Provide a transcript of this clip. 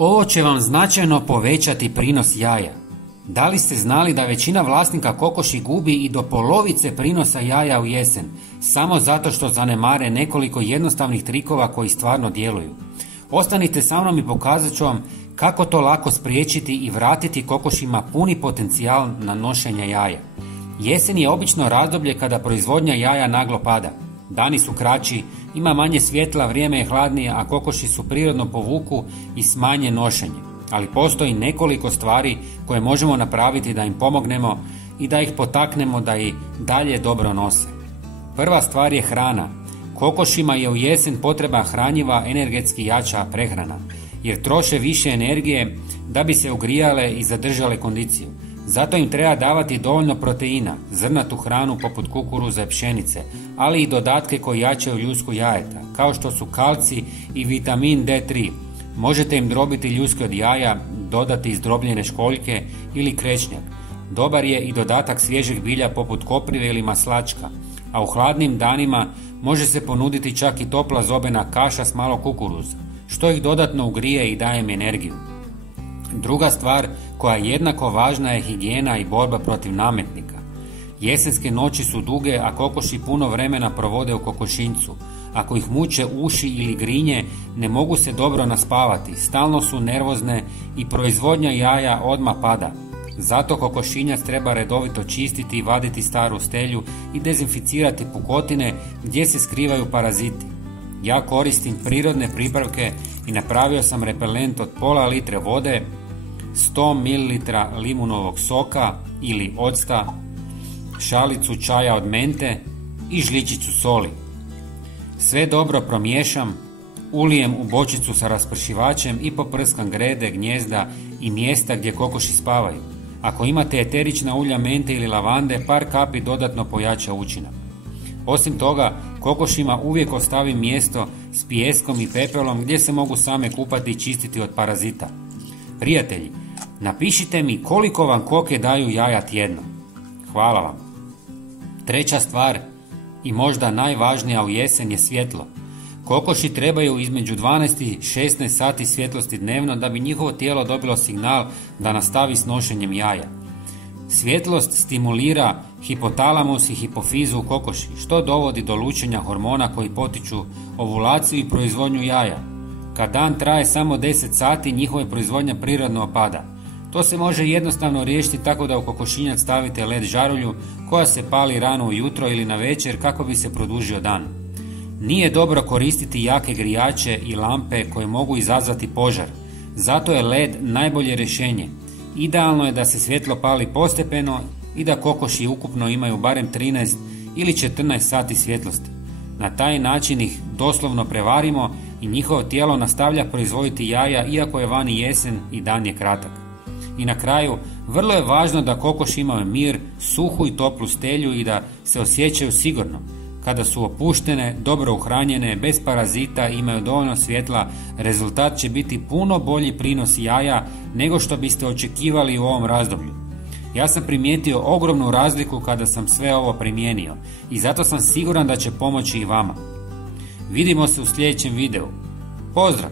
Ovo će vam značajno povećati prinos jaja. Da li ste znali da većina vlasnika kokoši gubi i do polovice prinosa jaja u jesen, samo zato što zanemare nekoliko jednostavnih trikova koji stvarno djeluju? Ostanite sa mnom i pokazat ću vam kako to lako spriječiti i vratiti kokošima puni potencijal na nošenje jaja. Jesen je obično razdoblje kada proizvodnja jaja naglo pada. Dani su kraći, ima manje svjetla, vrijeme je hladnije, a kokoši su prirodno povuku i smanje nošenje. Ali postoji nekoliko stvari koje možemo napraviti da im pomognemo i da ih potaknemo da i dalje dobro nose. Prva stvar je hrana. Kokošima je u jesen potreba hranjiva, energetski jača prehrana, jer troše više energije da bi se ugrijale i zadržale kondiciju. Zato im treba davati dovoljno proteina, zrnatu hranu poput kukuruza i pšenice, ali i dodatke koji jačaju ljusku jajeta, kao što su kalcij i vitamin D3. Možete im drobiti ljuske od jaja, dodati izdrobljene školjke ili krečnjak. Dobar je i dodatak svježeg bilja poput koprive ili maslačka, a u hladnim danima može se ponuditi čak i topla zobena kaša s malo kukuruza, što ih dodatno ugrije i daje im energiju. Druga stvar koja je jednako važna je higijena i borba protiv nametnika. Jesenske noći su duge, a kokoši puno vremena provode u kokošinjcu. Ako ih muče uši ili grinje, ne mogu se dobro naspavati, stalno su nervozne i proizvodnja jaja odmah pada. Zato kokošinjac treba redovito čistiti i vaditi staru stelju i dezinficirati pukotine gdje se skrivaju paraziti. Ja koristim prirodne pripravke i napravio sam repelent od pola litre vode, 100 ml limunovog soka ili octa, šalicu čaja od mente i žličicu soli. Sve dobro promiješam, ulijem u bočicu sa raspršivačem i poprskam grede, gnijezda i mjesta gdje kokoši spavaju. Ako imate eterična ulja mente ili lavande, par kapi dodatno pojača učinak. Osim toga, kokošima uvijek ostavim mjesto s pijeskom i pepelom gdje se mogu same kupati i čistiti od parazita. Prijatelji, napišite mi koliko vam koke daju jaja tjedno. Hvala vam. Treća stvar i možda najvažnija u jesen je svjetlo. Kokoši trebaju između 12 i 16 sati svjetlosti dnevno da bi njihovo tijelo dobilo signal da nastavi s nošenjem jaja. Svjetlost stimulira hipotalamus i hipofizu u kokoši, što dovodi do lučenja hormona koji potiču ovulaciju i proizvodnju jaja. Kad dan traje samo 10 sati, njihova proizvodnja prirodno opada. To se može jednostavno riješiti tako da u kokošinjac stavite led žarulju koja se pali rano ujutro ili na večer kako bi se produžio dan. Nije dobro koristiti jake grijače i lampe koje mogu izazvati požar. Zato je led najbolje rješenje. Idealno je da se svjetlo pali postepeno i da kokoši ukupno imaju barem 13 ili 14 sati svjetlosti. Na taj način ih doslovno prevarimo i njihovo tijelo nastavlja proizvoditi jaja iako je vani jesen i dan je kratak. I na kraju, vrlo je važno da kokoši imaju mir, suhu i toplu stelju i da se osjećaju sigurno. Kada su opuštene, dobro uhranjene, bez parazita i imaju dovoljno svjetla, rezultat će biti puno bolji prinos jaja nego što biste očekivali u ovom razdoblju. Ja sam primijetio ogromnu razliku kada sam sve ovo primijenio i zato sam siguran da će pomoći i vama. Vidimo se u sljedećem videu. Pozdrav!